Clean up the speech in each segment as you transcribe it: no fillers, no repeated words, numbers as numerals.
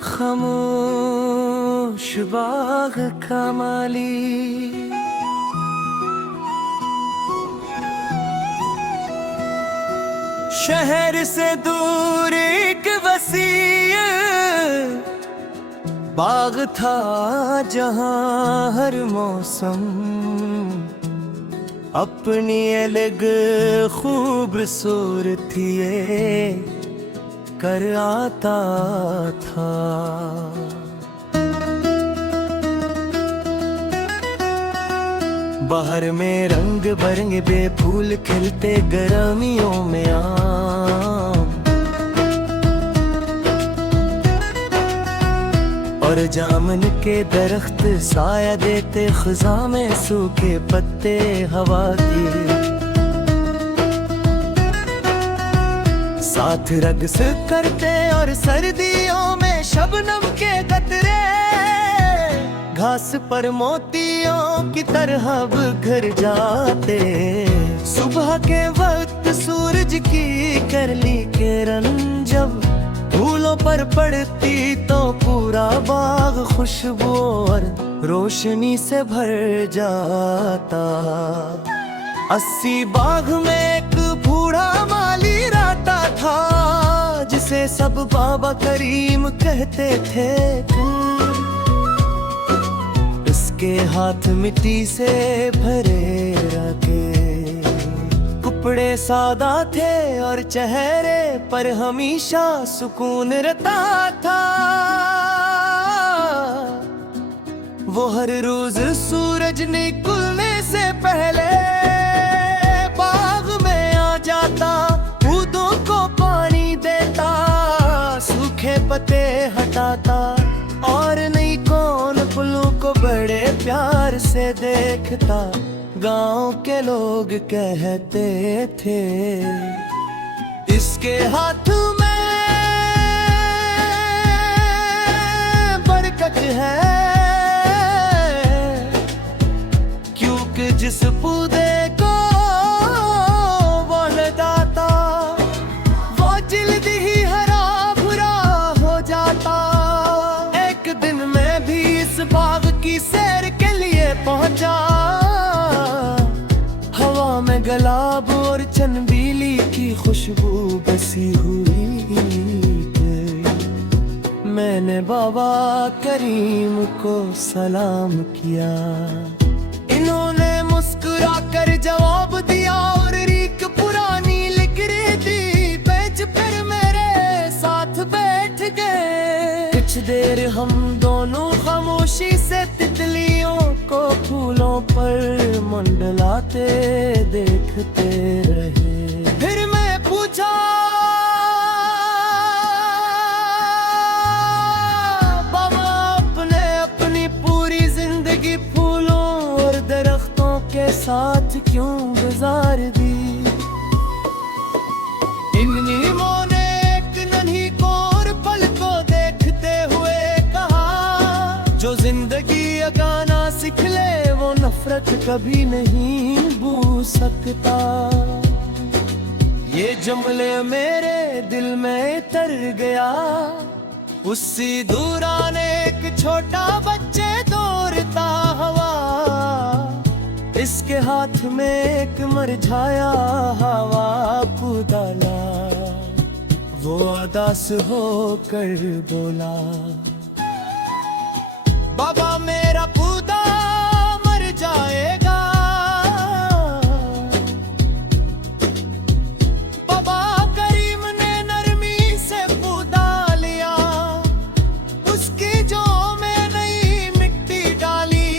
खामोश बाग का माली, शहर से दूर एक वसीयत बाग था जहां हर मौसम अपनी अलग खूबसूरती कर आता था। बाहर में रंग बिरंगे बेफूल खिलते गर्मियों में आम, और जामुन के दरख्त साया देते खज़ां में सूखे पत्ते हवा की, साथ रक़्स करते और सर्दियों में शबनम के कतरे घास पर मोतियों की तरह बिखर जाते। सुबह के वक्त सूरज की करली किरण जब फूलों पर पड़ती तो पूरा बाग खुशबू और रोशनी से भर जाता। 80 बाग में एक बूढ़ा माली रहता था जिसे सब बाबा करीम कहते थे। उसके हाथ मिट्टी से भरे रखे कपड़े सादा थे और चेहरे पर हमेशा सुकून रहता था। वो हर रोज सूरज निकलने से पहले बाग में आ जाता, पौधों को पानी देता, सूखे पत्ते हटाता और नई कौन फूलों को बड़े प्यार से देखता। गांव के लोग कहते थे इसके हाथ में बरकत है, क्योंकि जिस पौधे को वो लगाता वो जल्दी ही हरा भरा हो जाता। एक दिन मैं भी इस बाग की सैर के लिए पहुंचा, में गुलाब और चंबीली की खुशबू बसी हुई। मैंने बाबा करीम को सलाम किया, इन्होंने मुस्कुरा कर जवाब दिया और रीक पुरानी लिख रही थी बेंच पर मेरे साथ बैठ गए। कुछ देर हम दोनों खामोशी से तितलियों को फूलों पर मंडलाते देखते रहे। फिर मैं पूछा, बाबा आपने अपनी पूरी जिंदगी फूलों और दरख्तों के साथ क्यों गुजार दी? इन नीमों ने एक नन्ही कोर पल को देखते हुए कहा, जो जिंदगी अगाना सीख ले वो नफरत कभी नहीं भूल सकता। ये जुमले मेरे दिल में तर गया। उसी दौरान एक छोटा बच्चे दौड़ता हवा, इसके हाथ में एक मुरझाया हवा कुदाला। वो उदास होकर बोला, बाबा मेरा पौधा मर जाएगा। बाबा करीम ने नरमी से पौधा लिया, उसकी जो में नई मिट्टी डाली,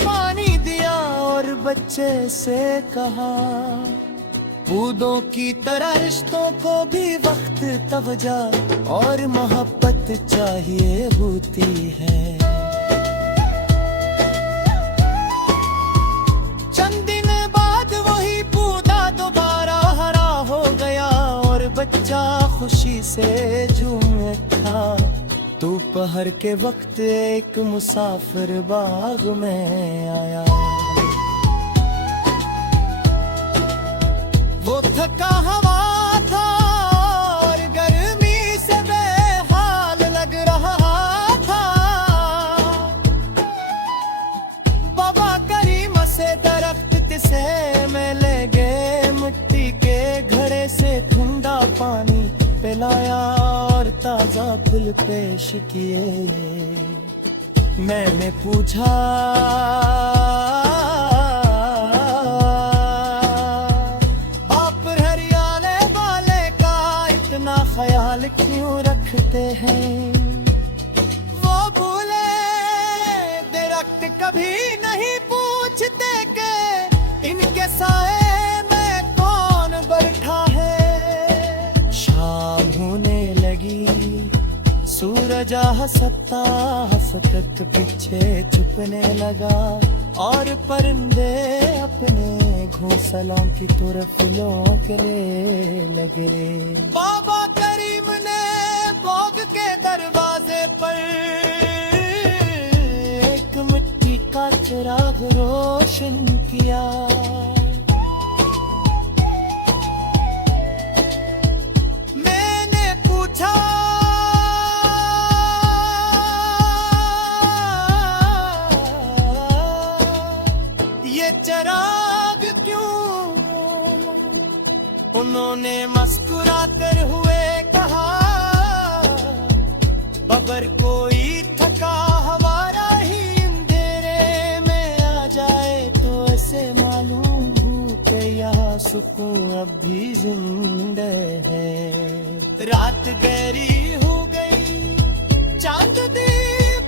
पानी दिया और बच्चे से कहा, पौधों की तरह रिश्तों को भी वक्त तवज्जो और मोहब्बत चाहिए होती है। बच्चा खुशी से झूमे था। दोपहर के वक्त एक मुसाफिर बाग में आया, वो थका हवा था और गर्मी से बेहाल लग रहा लाया और ताजा फूल पेश किए। मैंने पूछा आप हरियाणा वाले का इतना ख्याल क्यों रखते हैं? वो बोले दरख्त कभी नहीं पूछते कि इनके साए में कौन बैठा है। शाम होने लगी, सूरज हंसता हंसत पीछे छुपने लगा और परिंदे अपने घोंसलों की तरफ लौटने लगे। बाबा करीम ने बाग के दरवाजे पर एक मिट्टी का चिराग रोशन किया। मैंने पूछा ये चिराग क्यों? उन्होंने मुस्कुराकर हुए कहा बबर कोई थका हमारा ही अंधेरे में आ जाए तो ऐसे मालूम भूख या सुकून अब भी जिंदा है। रात गहरी हो गई, चांदनी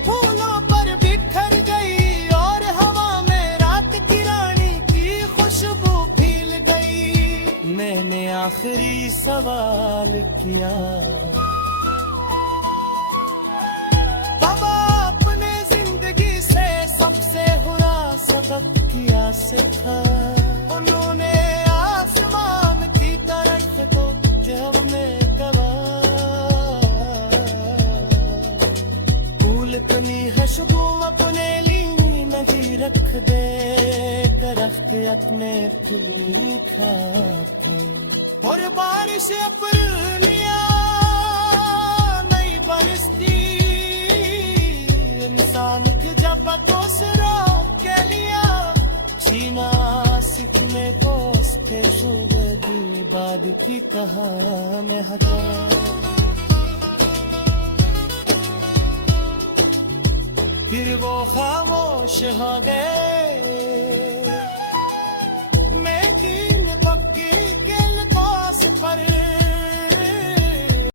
फूलों पर बिखर गई और हवा में रात की रानी की खुशबू फैल गई। मैंने आखिरी सवाल किया बाबा अपने जिंदगी से सबसे बुरा सबक किया सीखा? उन्होंने आसमान की तरफ तो जब में कहा भूल अपनी खुशबू अपने लिए नहीं रख दे, दरख्त अपने फूल खाती। और बारिश अप्रैलिया नहीं बरसती, इंसान की जब कोसरा के लिया सीना सिख में पोस्ते सुगदी बाद की कहा में हजार। फिर वो खामोश हो गए। मैं कीन पक्की के लिबास पर